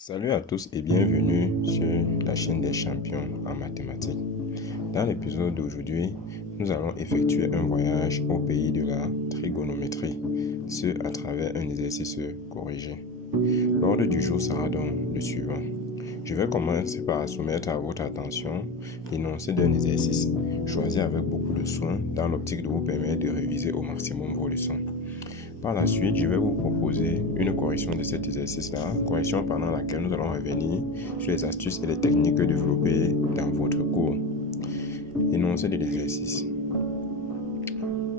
Salut à tous et bienvenue sur la chaîne des champions en mathématiques. Dans l'épisode d'aujourd'hui, nous allons effectuer un voyage au pays de la trigonométrie, ce à travers un exercice corrigé. L'ordre du jour sera donc le suivant. Je vais commencer par soumettre à votre attention l'énoncé d'un exercice choisi avec beaucoup de soin dans l'optique de vous permettre de réviser au maximum vos leçons. Par la suite, je vais vous proposer une correction de cet exercice-là, correction pendant laquelle nous allons revenir sur les astuces et les techniques développées dans votre cours. Énoncé de l'exercice.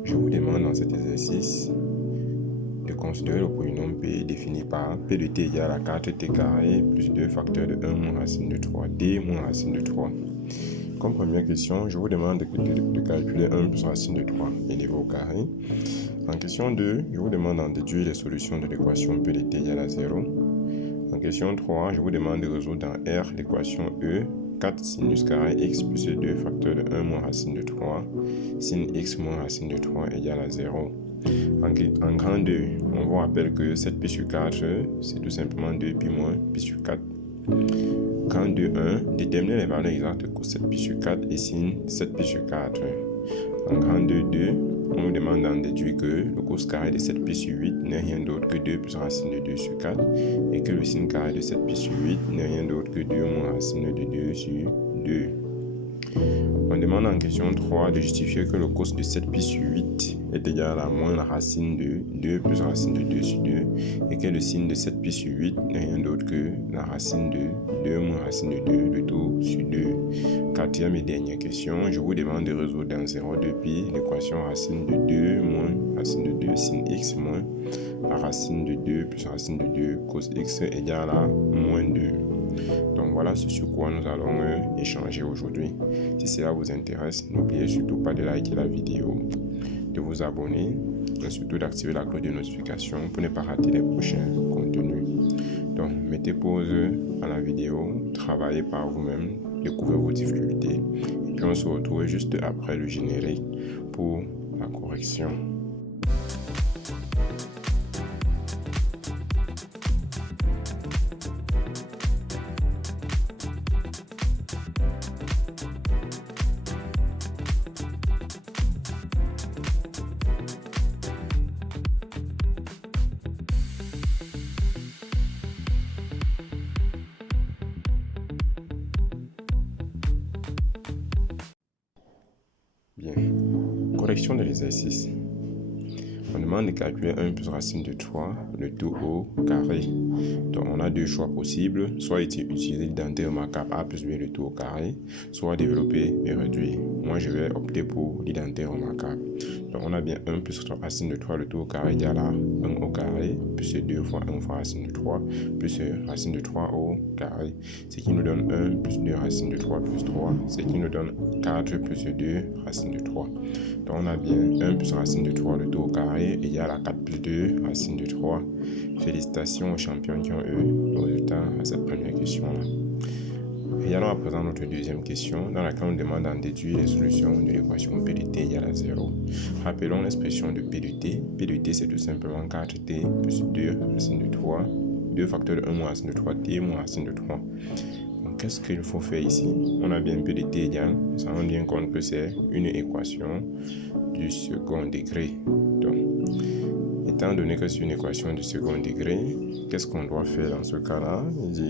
Je vous demande dans cet exercice de considérer le polynôme P défini par P de T égale à 4T carré plus 2 facteurs de 1 moins racine de 3D moins racine de 3. Comme première question, je vous demande de calculer 1 plus racine de 3 élevé au carré. En question 2, je vous demande d'en déduire les solutions de l'équation P de T égale à 0. En question 3, je vous demande de résoudre dans R l'équation E, 4 sinus carré x plus 2 facteurs de 1 moins racine de 3, sin x moins racine de 3 égale à 0. En grand 2, on vous rappelle que 7 pi sur 4, c'est tout simplement 2 pi moins pi sur 4. Grand 2, 1, déterminer les valeurs exactes de cos 7 pi sur 4 et sin 7 pi sur 4. En grand 2, 2, on nous demande d'en déduire que le cos carré de 7 pi sur 8 n'est rien d'autre que 2 plus racine de 2 sur 4 et que le sin carré de 7 pi sur 8 n'est rien d'autre que 2 moins racine de 2 sur 2. On demande en question 3 de justifier que le cos de 7 pi sur 8 est égal à moins la racine de 2 plus racine de 2 sur 2 et que le sin de 7 pi sur 8 n'est rien d'autre que la racine de 2 moins racine de 2, le tout sur 2. Quatrième et dernière question, je vous demande de résoudre dans 0,2 pi l'équation racine de 2 moins racine de 2 sin x moins la racine de 2 plus racine de 2 cos x égale à moins 2. Donc voilà ce sur quoi nous allons échanger aujourd'hui. Si cela vous intéresse, n'oubliez surtout pas de liker la vidéo, de vous abonner et surtout d'activer la cloche de notification pour ne pas rater les prochains contenus. Donc mettez pause à la vidéo, travaillez par vous-même, découvrez vos difficultés et puis on se retrouve juste après le générique pour la correction. Bien. Correction de l'exercice. On demande de calculer 1 plus racine de 3, le tout au carré. Donc on a deux choix possibles, soit utiliser l'identité remarquable A plus B le tout au carré, soit développer et réduire. Moi je vais opter pour l'identité remarquable. Donc on a bien 1 plus racine de 3 le tout au carré égale à 1 au carré, plus 2 fois 1 fois racine de 3, plus racine de 3 au carré. Ce qui nous donne 1 plus 2 racine de 3 plus 3, ce qui nous donne 4 plus 2 racine de 3. Donc on a bien 1 plus racine de 3 le tout au carré égale à 4 plus 2 racine de 3. Félicitations aux champions qui ont eu le résultat à cette première question-là. Et allons à présent notre deuxième question dans laquelle on demande d'en déduire les solutions de l'équation P de T égale à 0. Rappelons l'expression de P de T. P de T c'est tout simplement 4T plus 2 racine de 3, 2 facteurs de 1 moins racine de 3T moins racine de 3. Donc qu'est-ce qu'il faut faire ici? On a bien P de T égale, on s'en rend bien compte que c'est une équation du second degré. Donc, étant donné que c'est une équation du second degré, qu'est-ce qu'on doit faire dans ce cas-là?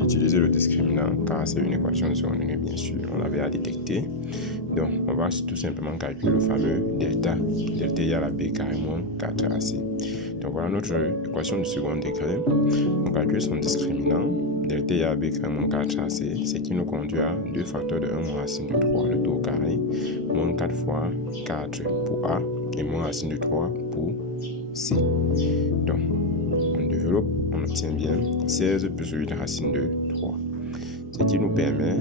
Utiliser le discriminant, car c'est une équation du second degré, bien sûr. On avait à détecter. Donc, on va tout simplement calculer le fameux delta. Delta égale à B carré moins 4AC. Donc, voilà notre équation du second degré. On calcule son discriminant. Delta égale à B carré moins 4AC, ce qui nous conduit à 2 facteurs de 1 moins racine de 3, le tout au carré, moins 4 fois 4 pour A et moins racine de 3 pour C. Donc, on développe, on obtient bien 16 plus 8 racine de 3. Ce qui nous permet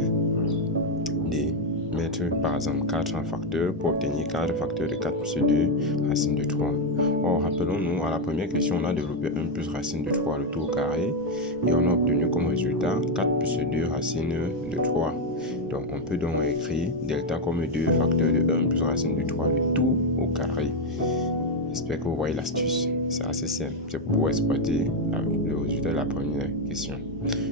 de mettre par exemple 4 en facteur pour obtenir 4 facteurs de 4 plus 2 racine de 3. Or, rappelons-nous, à la première question, on a développé 1 plus racine de 3 le tout au carré et on a obtenu comme résultat 4 plus 2 racine de 3. Donc, on peut donc écrire delta comme 2 facteurs de 1 plus racine de 3 le tout au carré. J'espère que vous voyez l'astuce. C'est assez simple. C'est pour exploiter le résultat de la première question.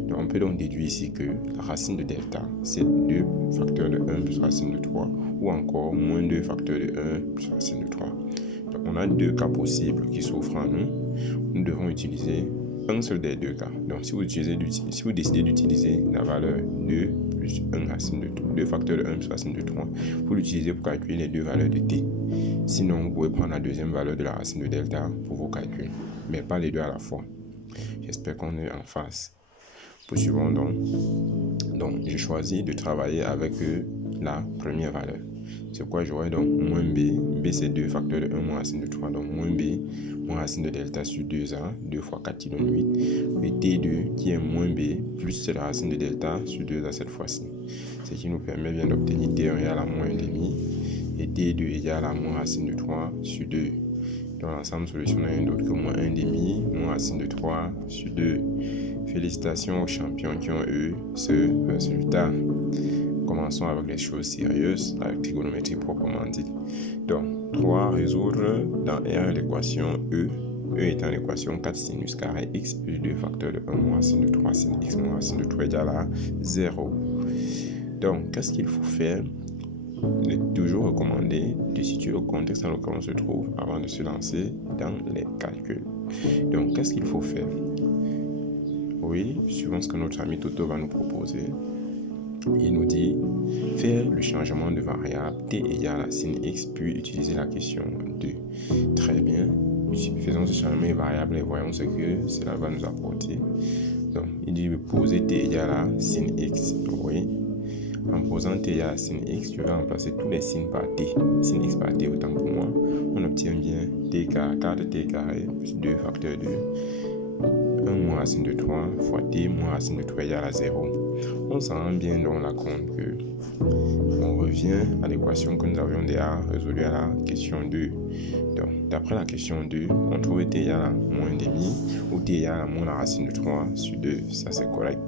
Donc, on peut donc déduire ici que la racine de delta, c'est 2 facteurs de 1 plus racine de 3, ou encore moins 2 facteurs de 1 plus racine de 3. Donc, on a 2 cas possibles qui s'offrent à nous. Nous devons utiliser un seul des 2 cas. Donc, si vous décidez d'utiliser la valeur 2 plus 1 racine de 2 facteurs de 1 plus racine de 3, vous l'utilisez pour calculer les 2 valeurs de t. Sinon, vous pouvez prendre la deuxième valeur de la racine de delta pour vos calculs, mais pas les 2 à la fois. J'espère qu'on est en phase. Poursuivons donc. Donc, j'ai choisi de travailler avec la première valeur. C'est quoi? J'aurai donc moins b. B, c'est 2 facteurs de 1 moins racine de 3. Donc, moins b, moins racine de delta sur 2a. 2 fois 4 qui donne 8. Et t2 qui est moins b, plus la racine de delta sur 2a cette fois-ci. Ce qui nous permet bien d'obtenir t1 égale à moins 1,5. Et t2 égale à moins racine de 3 sur 2. Donc, l'ensemble solution n'a rien d'autre que moins 1,5, moins racine de 3 sur 2. Félicitations aux champions qui ont eu ce résultat. Commençons avec les choses sérieuses, la trigonométrie proprement dite. Donc, 3 résoudre dans R l'équation E. E étant l'équation 4 sinus carré x plus 2 facteurs de 1 moins racine de 3 sin x moins racine de 3 égale à 0. Donc, qu'est-ce qu'il faut faire? Il est toujours recommandé de situer le contexte dans lequel on se trouve avant de se lancer dans les calculs. Donc, qu'est-ce qu'il faut faire? Oui, suivant ce que notre ami Toto va nous proposer, il nous dit faire le changement de variable t égale à sin x puis utiliser la question 2. Très bien, faisons ce changement de variable et voyons ce que cela va nous apporter. Donc, il dit poser t égale à sin x. Oui. En posant t égale à sin x, je vais remplacer tous les signes par t. Sin x par t, autant pour moi. On obtient bien t carré, 4t carré plus 2 facteurs de 1 moins racine de 3 fois t moins racine de 3 égale à 0. On s'en rend bien donc la compte que on revient à l'équation que nous avions déjà résolue à la question 2. Donc, d'après la question 2, on trouve t égale à moins 1,5 ou t égale à moins la racine de 3 sur 2. Ça, c'est correct.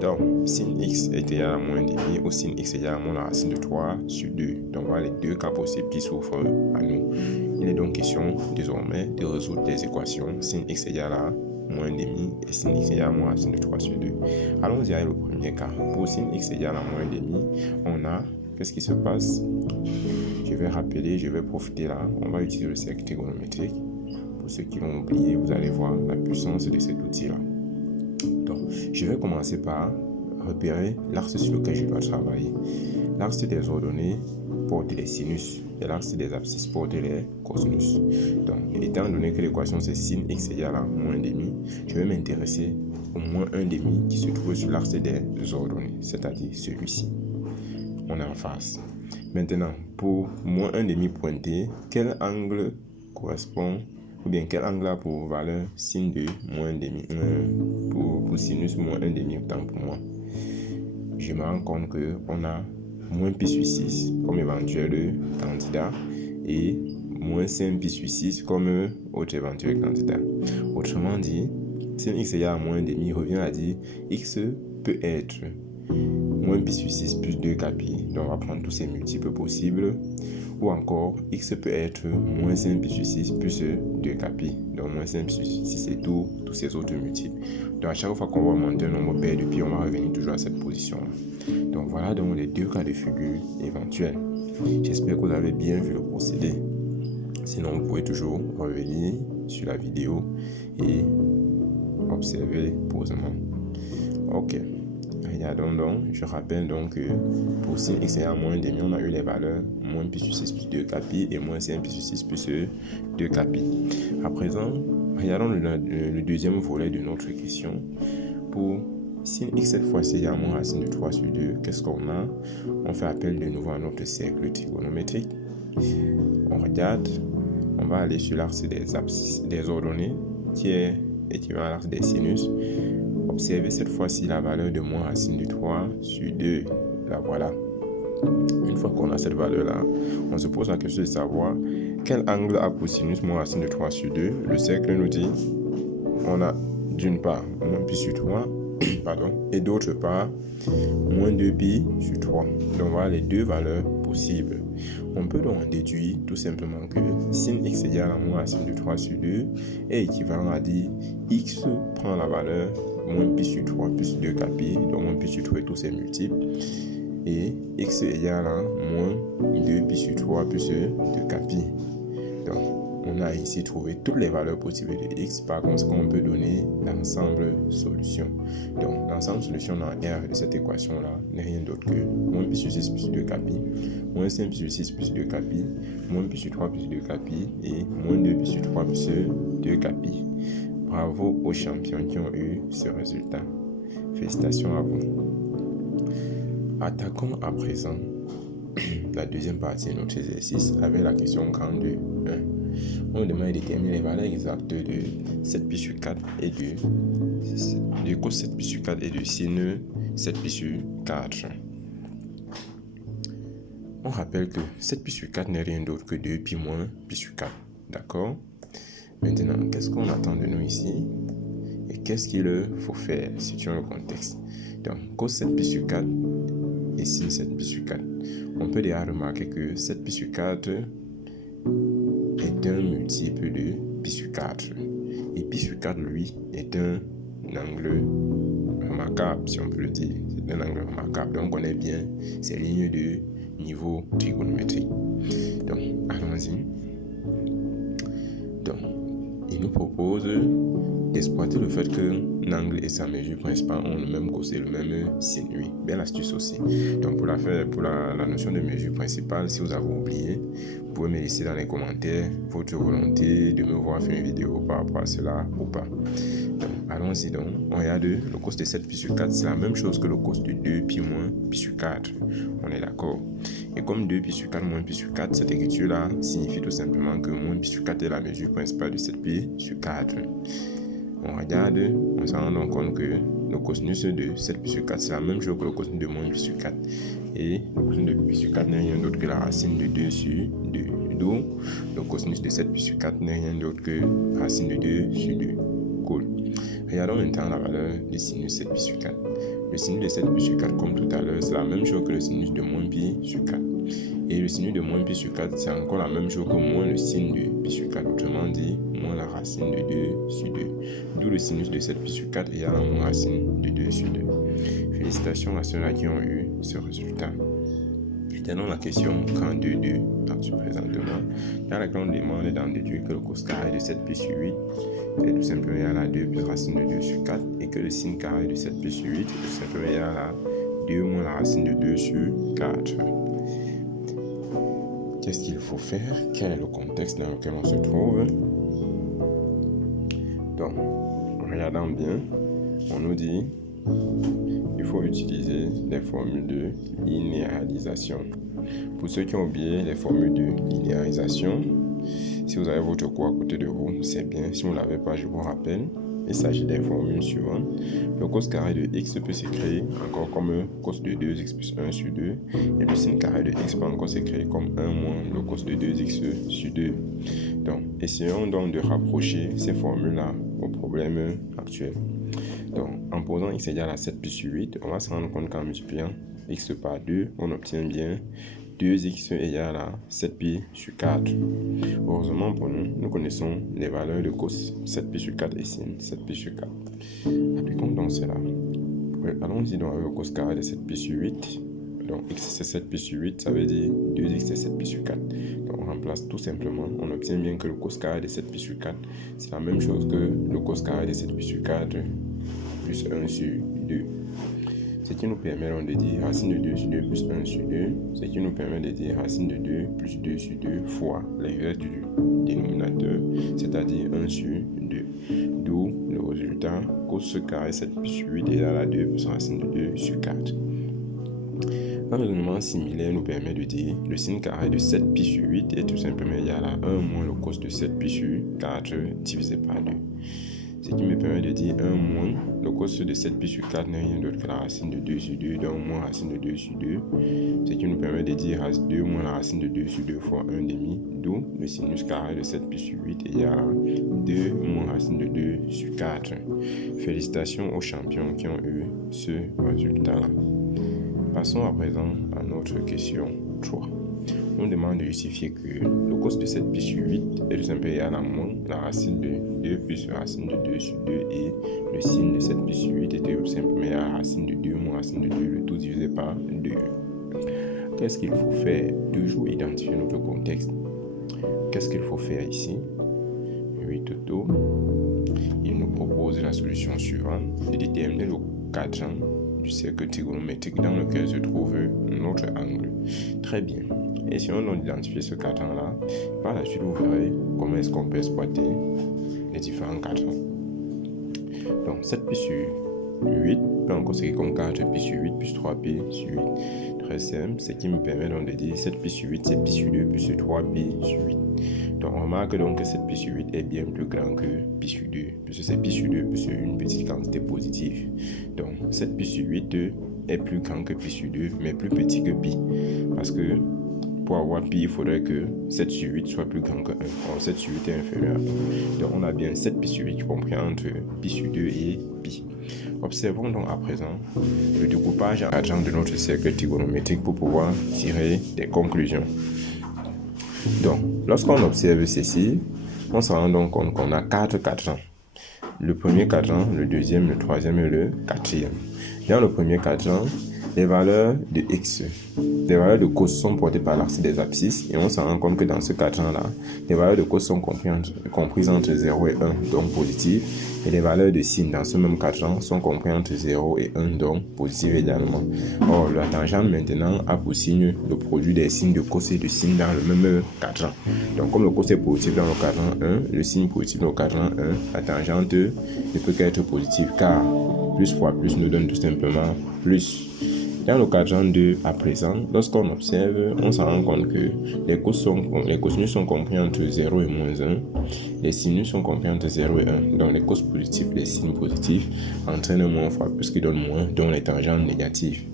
Donc, sin x est égal à moins 1,5 ou sin x est égal à moins la racine de 3 sur 2. Donc, voilà les 2 cas possibles qui s'offrent à nous. Il est donc question désormais de résoudre les équations sin x égale à moins 1,5 et sin x égale à moins racine de 3 sur 2. Allons-y avec le premier cas. Pour sin x égale à moins 1,5, on a, qu'est-ce qui se passe? Je vais rappeler, je vais profiter là. On va utiliser le cercle trigonométrique. Pour ceux qui l'ont oublié, vous allez voir la puissance de cet outil-là. Donc, je vais commencer par repérer l'axe sur lequel je dois travailler. L'axe des ordonnées porte les sinus et l'axe des abscisses porte les cosinus. Donc, étant donné que l'équation c'est sin x égale à moins 1,5, je vais m'intéresser au moins 1,5 qui se trouve sur l'axe des ordonnées, c'est-à-dire celui-ci. On est en face. Maintenant, pour moins 1,5 pointé, quel angle correspond ou bien quel angle a pour valeur sin de moins 1,5 pour sinus moins 1,5 autant pour moi. Je me rends compte qu'on a moins pi sur 6 comme éventuel candidat et moins 5 pi sur 6 comme autre éventuel candidat. Autrement dit, sin x égale à moins 1,5 revient à dire x peut être moins pi sur 6 plus 2 pi. Donc on va prendre tous ces multiples possibles. Ou encore, x peut être moins 5 pi sur 6 plus 2 pi. Donc moins 5 pi sur 6 c'est tous ces autres multiples. Donc à chaque fois qu'on va augmenter un nombre pair de pi, on va revenir toujours à cette position-là. Donc voilà donc les 2 cas de figure éventuels. J'espère que vous avez bien vu le procédé. Sinon, vous pouvez toujours revenir sur la vidéo et observer posément. Ok. Regardons donc, je rappelle donc que pour sin x égale à moins 1,5, on a eu les valeurs moins pi sur 6 plus 2 pi et moins 5 pi sur 6 plus 2 pi. À présent, regardons le deuxième volet de notre question. Pour sin x cette fois-ci égale à moins racine de 3 sur 2, qu'est-ce qu'on a? On fait appel de nouveau à notre cercle trigonométrique. On regarde, on va aller sur l'axe des abscisses, des ordonnées, qui est équivalent à l'axe des sinus. Observez cette fois-ci la valeur de moins racine de 3 sur 2. La voilà. Une fois qu'on a cette valeur-là, on se pose la question de savoir quel angle a pour sinus moins racine de 3 sur 2. Le cercle nous dit on a d'une part moins pi sur 3 et d'autre part moins 2 pi sur 3. Donc voilà les deux valeurs pour possible. On peut donc en déduire tout simplement que sin x égale à moins racine de 3 sur 2 est équivalent à dire x prend la valeur moins pi sur 3 plus 2 k pi, donc moins pi sur 3 et tous ses multiples, et x égale à moins 2 pi sur 3 plus 2 k pi. Donc, on a ici trouvé toutes les valeurs possibles de x. Par conséquent, on peut donner l'ensemble solution. Donc, l'ensemble solution dans R de cette équation-là n'est rien d'autre que moins pi sur 6 plus 2 k pi, moins 5 pi sur 6 plus 2 k pi, moins pi sur 3 plus 2 k pi et moins 2 pi sur 3 plus 2 k pi. Bravo aux champions qui ont eu ce résultat. Félicitations à vous. Attaquons à présent la deuxième partie de notre exercice avec la question grande 1. On nous demande de déterminer les valeurs exactes de 7 pi sur 4 et de cos 7 pi sur 4 et de sin 7 pi sur 4. On rappelle que 7 pi sur 4 n'est rien d'autre que 2 pi moins pi sur 4. D'accord? Maintenant, qu'est-ce qu'on attend de nous ici? Et qu'est-ce qu'il faut faire situant le contexte? Donc, cos 7 pi sur 4 et sin 7 pi sur 4. On peut déjà remarquer que 7 pi sur 4 est un multiple de pi sur 4. Et pi sur 4, lui, est un angle remarquable, si on peut le dire. C'est un angle remarquable. Donc, on connaît bien ces lignes de niveau trigonométrique. Donc, allons-y. Donc, il nous propose d'exploiter le fait qu'un angle et sa mesure principale ont le même cos et le même sin. Oui, belle astuce aussi. Donc pour la notion de mesure principale, si vous avez oublié, vous pouvez me laisser dans les commentaires votre volonté de me voir faire une vidéo par rapport à cela ou pas. Donc allons-y donc. On regarde le cos de 7 pi sur 4, c'est la même chose que le cos de 2 pi moins pi sur 4. On est d'accord. Et comme 2 pi sur 4 moins pi sur 4, cette écriture-là signifie tout simplement que moins pi sur 4 est la mesure principale de 7 pi sur 4. On regarde, on se rend donc compte que le cosinus de 7 pi sur 4, c'est la même chose que le cosinus de moins pi sur 4. Et le cosinus de pi sur 4 n'est rien d'autre que la racine de 2 sur 2. D'où le cosinus de 7 pi sur 4 n'est rien d'autre que la racine de 2 sur 2. Cool. Regardons maintenant la valeur du sinus 7 pi sur 4. Le sinus de 7 pi sur 4, comme tout à l'heure, c'est la même chose que le sinus de moins pi sur 4. Et le sinus de moins pi sur 4, c'est encore la même chose que moins le sin de pi sur 4. Autrement dit, moins la racine de 2 sur 2. D'où le sinus de 7 pi sur 4 égale à moins racine de 2 sur 2. Félicitations à ceux-là qui ont eu ce résultat. Tenons la question quand 2 là-dessus présentement. Dans laquelle on demande d'en déduire que le cos carré de 7 pi sur 8 est tout simplement égal à 2 plus racine de 2 sur 4 et que le sin carré de 7 pi sur 8 est tout simplement égal à 2 moins la racine de 2 sur 4. Qu'est-ce qu'il faut faire? Quel est le contexte dans lequel on se trouve? Donc, regardons bien, on nous dit il faut utiliser les formules de linéarisation. Pour ceux qui ont oublié les formules de linéarisation, si vous avez votre cours à côté de vous, c'est bien. Si vous ne l'avez pas, je vous rappelle. Il s'agit des formules suivantes. Le cos carré de x peut s'écrire encore comme cos de 2x plus 1 sur 2. Et le sin carré de x peut encore s'écrire comme 1 moins le cos de 2x sur 2. Donc, essayons donc de rapprocher ces formules-là au problème actuel. Donc, en posant x égale à 7 pi sur 8, on va se rendre compte qu'en multipliant x par 2, on obtient bien 2x égale à 7 pi sur 4. Heureusement pour nous, nous connaissons les valeurs de cos 7 pi sur 4 et sin 7 pi sur 4. Appliquons donc cela. Allons-y donc avec le cos carré de 7 pi sur 8. Donc x c'est 7 pi sur 8, ça veut dire 2x c'est 7 pi sur 4. Donc on remplace tout simplement, on obtient bien que le cos carré de 7 pi sur 4, c'est la même chose que le cos carré de 7 pi sur 4 plus 1 sur 2. Ce qui nous permet donc de dire racine de 2 sur 2 plus 1 sur 2. Ce qui nous permet de dire racine de 2 plus 2 sur 2 fois l'inverse du dénominateur, c'est-à-dire 1 sur 2. D'où le résultat cos carré 7 pi sur 8 égale à 2 plus racine de 2 sur 4. Un raisonnement similaire nous permet de dire le sin carré de 7 pi sur 8 est tout simplement égal à 1 moins le cos de 7 pi sur 4 divisé par 2. Ce qui me permet de dire 1 moins le cos de 7 pi sur 4 n'est rien d'autre que la racine de 2 sur 2, donc moins racine de 2 sur 2. Ce qui nous permet de dire 2 moins la racine de 2 sur 2 fois 1 demi, d'où le sinus carré de 7 pi sur 8 égale à 2 moins racine de 2 sur 4. Félicitations aux champions qui ont eu ce résultat-là. Passons à présent à notre question 3. nous demande de justifier que le cos de 7 pi sur 8 est tout simplement égal à moins la racine de 2 plus la racine de 2 sur 2 et le signe de 7 pi sur 8 était tout simplement égal à la racine de 2 moins racine de 2, le tout divisé par 2. Qu'est-ce qu'il faut faire? Toujours identifier notre contexte. Qu'est-ce qu'il faut faire ici? 8 auto. Il nous propose la solution suivante de déterminer le cadran du cercle trigonométrique dans lequel se trouve notre angle. Très bien. Et si on a identifié ce cadran-là, par la suite, vous verrez comment est-ce qu'on peut exploiter les différents cadrans. Donc, 7 pi sur 8 peut encore s'écrire comme 4 pi sur 8 plus 3 pi sur 8. Très simple, ce qui me permet donc de dire 7 pi sur 8, 7 pi sur 2 plus 3 pi sur 8. Donc, on remarque donc que 7 pi sur 8 est bien plus grand que pi sur 2, puisque c'est pi sur 2 plus une petite quantité positive. Donc, 7 pi sur 8 est plus grand que pi sur 2, mais plus petit que pi. Parce que pour avoir pi, il faudrait que 7 sur 8 soit plus grand que 1. Or, 7 sur 8 est inférieur à 1. Donc, on a bien 7 pi sur 8 qui comprend entre pi sur 2 et pi. Observons donc à présent le découpage en cadran de notre cercle trigonométrique pour pouvoir tirer des conclusions. Donc, lorsqu'on observe ceci, on se rend donc compte qu'on a 4 cadrans. Le premier cadran, le deuxième, le troisième et le quatrième. Dans le premier cadran, les valeurs de x, les valeurs de cos sont portées par l'axe des abscisses et on se rend compte que dans ce cadran-là, les valeurs de cos sont comprises entre 0 et 1, donc positives, et les valeurs de sin dans ce même cadran sont comprises entre 0 et 1, donc positives également. Or, la tangente maintenant a pour signe le produit des signes de cos et de sin dans le même cadran. Donc, comme le cos est positif dans le cadran 1, le signe positif dans le cadran 1, la tangente ne peut qu'être positive car plus fois plus nous donne tout simplement plus. Dans le cadran 2, à présent, lorsqu'on observe, on se rend compte que les cosinus sont compris entre 0 et moins 1, les sinus sont compris entre 0 et 1. Donc les cos positifs, les signes positifs entraînent moins fois plus qui donne moins, donc les tangentes négatives.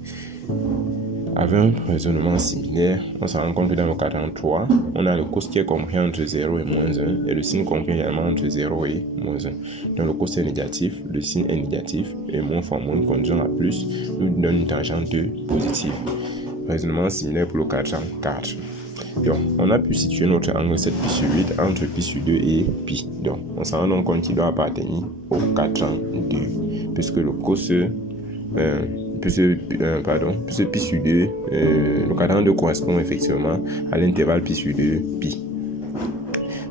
Avec un raisonnement similaire, on se rend compte que dans le cadran 3, on a le cos qui est compris entre 0 et moins 1 et le signe compris également entre 0 et moins 1. Donc le cos est négatif, le signe est négatif et moins fois moins conjoint à plus nous donne une tangente positive. Raisonnement similaire pour le cadran 4. Donc, on a pu situer notre angle 7 pi sur 8 entre pi sur 2 et pi. Donc, on s'en rend donc compte qu'il doit appartenir au cadran 2 puisque le cos puisque pi sur 2, le cadran 2 correspond effectivement à l'intervalle pi sur 2, pi.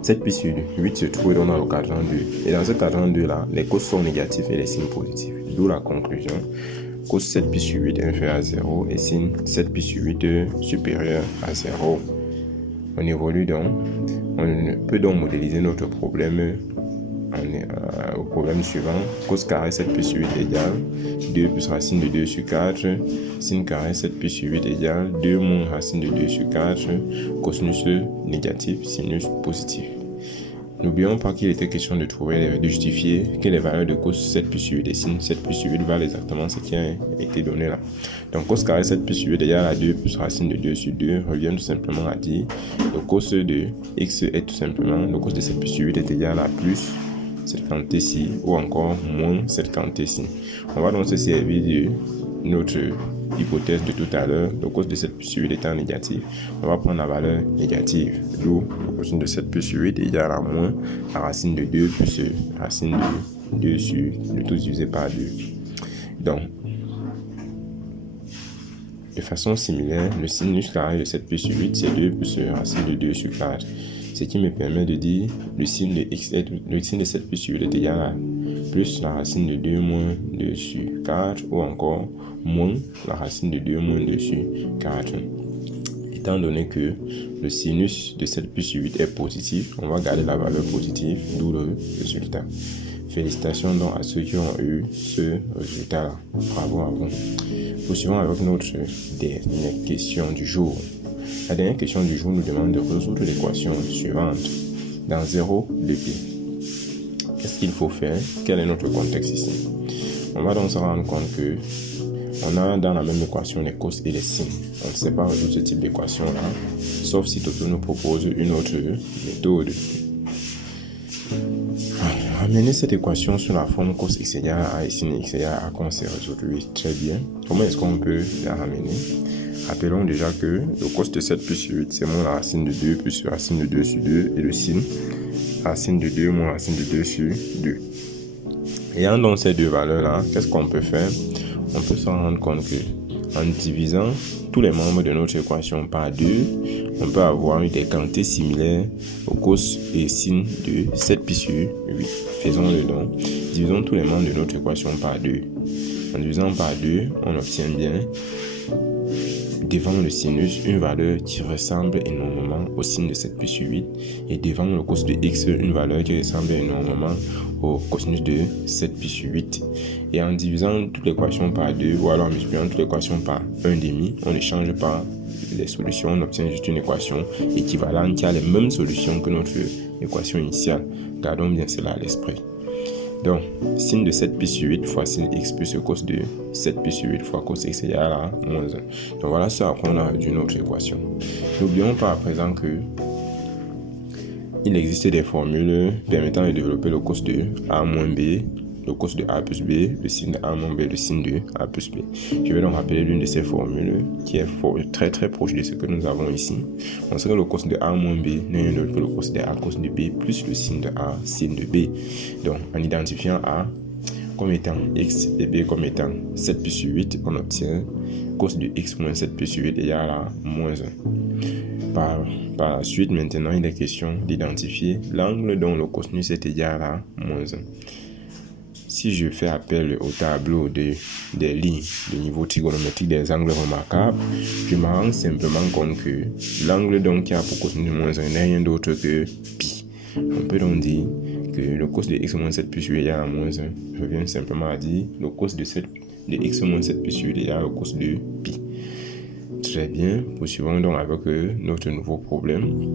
7 pi sur 8 se trouve donc dans le cadran 2. Et dans ce cadran 2 là, les cos sont négatifs et les signes positifs. D'où la conclusion. Cos 7 pi sur 8 inférieur à 0 et sin 7 pi sur 8 supérieur à 0. On évolue donc. On peut donc modéliser notre problème au problème suivant. Cos carré 7 pi sur 8 égale 2 plus racine de 2 sur 4. Sin carré 7 pi sur 8 égale 2 moins racine de 2 sur 4. Cosinus négatif, sinus positif. N'oublions pas qu'il était question de justifier que les valeurs de cos 7 pi sur 8 et sin 7 pi sur 8 valent exactement ce qui a été donné là. Donc cos carré 7 pi sur 8 égale à 2 plus racine de 2 sur 2 revient tout simplement à dire le cos de x est tout simplement, le cos de 7 pi sur 8 est égal à plus cette quantité-ci ou encore moins cette quantité-ci. On va donc se servir de notre hypothèse de tout à l'heure, le cos de 7 pi sur 8 étant négatif, on va prendre la valeur négative, d'où le cos de 7 pi sur 8 égale à moins la racine de 2 plus la racine de 2 sur le tout divisé par 2. Donc, de façon similaire, le sinus carré de 7 pi sur 8 c'est 2 plus la racine de 2 sur 4. Ce qui me permet de dire le signe de 7 pi sur 8 est égal à plus la racine de 2 moins 2 sur 4 ou encore moins la racine de 2 moins 2 sur 4. Étant donné que le sinus de 7 pi sur 8 est positif, on va garder la valeur positive, d'où le résultat. Félicitations donc à ceux qui ont eu ce résultat-là. Bravo à vous. Poursuivons avec notre dernière question du jour. La dernière question du jour nous demande de résoudre l'équation suivante. Dans 0 de pi. Qu'est-ce qu'il faut faire? Quel est notre contexte ici? On va donc se rendre compte que on a dans la même équation les cos et les sines. On ne sait pas résoudre ce type d'équation-là, sauf si Toto nous propose une autre méthode. Ramener cette équation sur la forme cos x égale à a et sin x égale à a qu'on sait résoudre. Oui, très bien. Comment est-ce qu'on peut la ramener? Rappelons déjà que le cos de 7 plus sur 8, c'est moins la racine de 2 plus la racine de 2 sur 2 et le sin, racine de 2 moins la racine de 2 sur 2. Ayant donc ces deux valeurs-là, qu'est-ce qu'on peut faire? On peut se rendre compte que en divisant tous les membres de notre équation par 2, on peut avoir des quantités similaires au cos et sin de 7 pi sur 8. Faisons-le donc. Divisons tous les membres de notre équation par 2. En divisant par 2, on obtient bien devant le sinus une valeur qui ressemble énormément au sin de 7 pi sur 8 et devant le cos de x une valeur qui ressemble énormément au cosinus de 7 pi sur 8. Et en divisant toute l'équation par 2 ou alors en multipliant toute l'équation par 1,5, on ne change pas les solutions, on obtient juste une équation équivalente qui a les mêmes solutions que notre équation initiale. Gardons bien cela à l'esprit. Donc, sin de 7 pi sur 8 fois sin x plus le cos de 7 pi sur 8 fois cos x égale à moins 1. Donc voilà ce à quoi on a réduit notre équation. N'oublions pas à présent que il existe des formules permettant de développer le cos de a moins b, le cos de a plus b, le sin de a moins b, le sin de a plus b. Je vais donc rappeler l'une de ces formules qui est très très proche de ce que nous avons ici. On sait que le cos de a moins b n'est rien d'autre que le cos de a cos de b plus le sin de a sin de b. Donc en identifiant a comme étant x et b comme étant 7 pi sur 8, on obtient cos de x moins 7 pi sur 8 égale à moins 1. Par la suite, maintenant, il est question d'identifier l'angle dont le cosinus est égal à moins 1. Si je fais appel au tableau des lignes de niveau trigonométrique des angles remarquables, je me rends simplement compte que l'angle donc qui a pour cosinus moins 1 n'est rien d'autre que pi. On peut donc dire que le cos de x moins 7 pi sur 8 égale à moins 1 revient simplement à dire le cos de x moins 7 pi sur 8 égale au cos de pi. Très bien, poursuivons donc avec notre nouveau problème.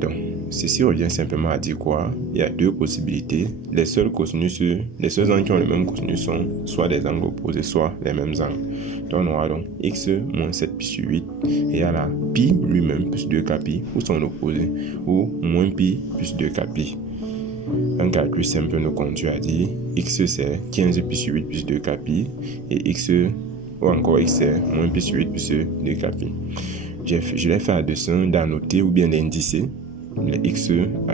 Donc, ceci revient simplement à dire quoi? Il y a deux possibilités. Les seuls angles qui ont le même cosinus sont soit des angles opposés, soit les mêmes angles. Donc, on aura donc x moins 7 pi sur 8 égale à pi lui-même plus 2k pi, ou son opposé, ou moins pi plus 2k pi. Un calcul simple nous conduit à dire x c'est 15 pi sur 8 plus 2k pi, et x ou encore x c'est moins pi sur 8 plus 2k pi. Je l'ai fait à dessein d'annoter ou bien d'indicer les x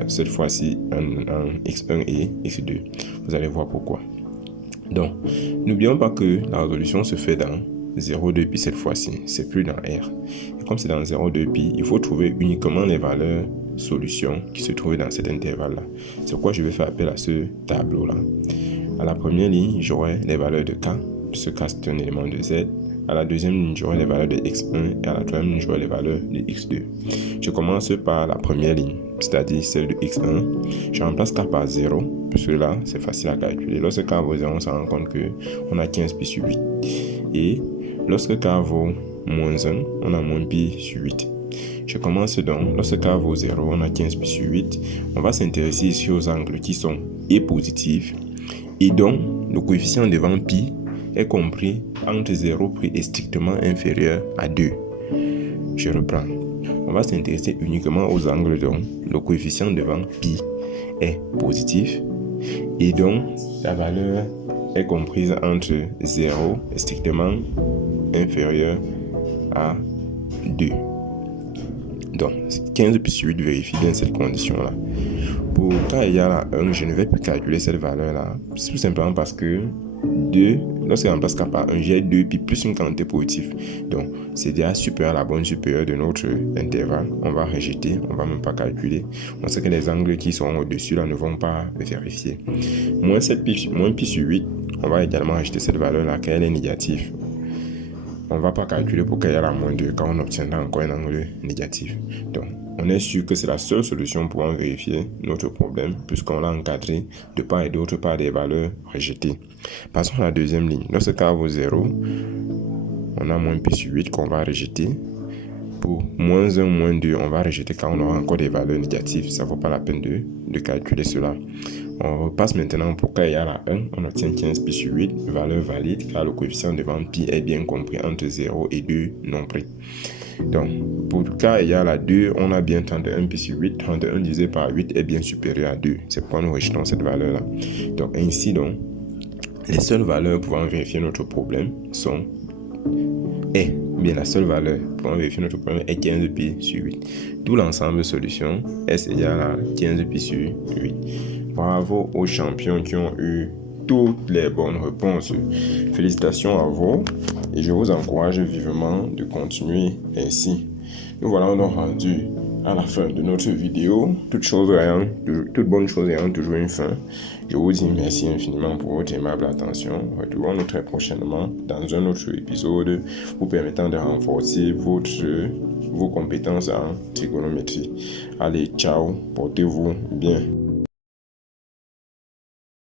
cette fois-ci en x1 et x2. Vous allez voir pourquoi. Donc, n'oublions pas que la résolution se fait dans 0,2 pi cette fois-ci, c'est plus dans R. Et comme c'est dans 0,2 pi, il faut trouver uniquement les valeurs solutions qui se trouvent dans cet intervalle-là. C'est pourquoi je vais faire appel à ce tableau-là. À la première ligne, j'aurai les valeurs de k. Ce cas c'est un élément de z. À la deuxième ligne, j'aurai les valeurs de x1 et à la troisième ligne, j'aurai les valeurs de x2. Je commence par la première ligne, c'est-à-dire celle de x1. Je remplace k par 0, puisque là, c'est facile à calculer. Lorsque k vaut 0, on se rend compte qu'on a 15 pi sur 8. Et lorsque k vaut moins 1, on a moins pi sur 8. Je commence donc, lorsque k vaut 0, on a 15 pi sur 8. On va s'intéresser ici aux angles qui sont et positifs, et donc le coefficient devant pi est compris entre 0 et strictement inférieur à 2. Je reprends. On va s'intéresser uniquement aux angles dont le coefficient devant pi est positif et donc la valeur est comprise entre 0 et strictement inférieur à 2. Donc 15 pi sur 8 vérifie bien cette condition-là. Pour k égale à 1, je ne vais plus calculer cette valeur-là, tout simplement parce que 2, lorsque je remplace k par 1, j'ai 2 pi plus une quantité positive. Donc, c'est déjà supérieur à la borne supérieure de notre intervalle. On va rejeter, on ne va même pas calculer. On sait que les angles qui sont au-dessus là ne vont pas vérifier. Moins pi sur 8, on va également rejeter cette valeur-là car elle est négative. On ne va pas calculer pour qu'elle ait à moins 2 car on obtiendra encore un angle négatif. Donc, on est sûr que c'est la seule solution pour en vérifier notre problème puisqu'on l'a encadré de part et d'autre par des valeurs rejetées. Passons à la deuxième ligne. Lorsque k vaut 0, on a moins pi sur 8 qu'on va rejeter. Pour moins 1, moins 2, on va rejeter car on aura encore des valeurs négatives. Ça ne vaut pas la peine de calculer cela. On repasse maintenant pour k égale à 1, on obtient 15 pi sur 8, valeur valide car le coefficient devant pi est bien compris entre 0 et 2 non pris. Donc, pour k égale à 2, on a bien 31 pi sur 8, 31 divisé par 8 est bien supérieur à 2. C'est pourquoi nous rejetons cette valeur-là. Donc, ainsi donc, les seules valeurs pouvant vérifier notre problème sont est, bien la seule valeur pour vérifier notre problème est 15 pi sur 8. Tout l'ensemble de solutions S égale à 15 pi sur 8. Bravo aux champions qui ont eu toutes les bonnes réponses. Félicitations à vous et je vous encourage vivement de continuer ainsi. Nous voilà donc rendus à la fin de notre vidéo. Toute bonne chose ayant toujours une fin. Je vous dis merci infiniment pour votre aimable attention. Retrouvons-nous très prochainement dans un autre épisode vous permettant de renforcer vos compétences en trigonométrie. Allez, ciao, portez-vous bien.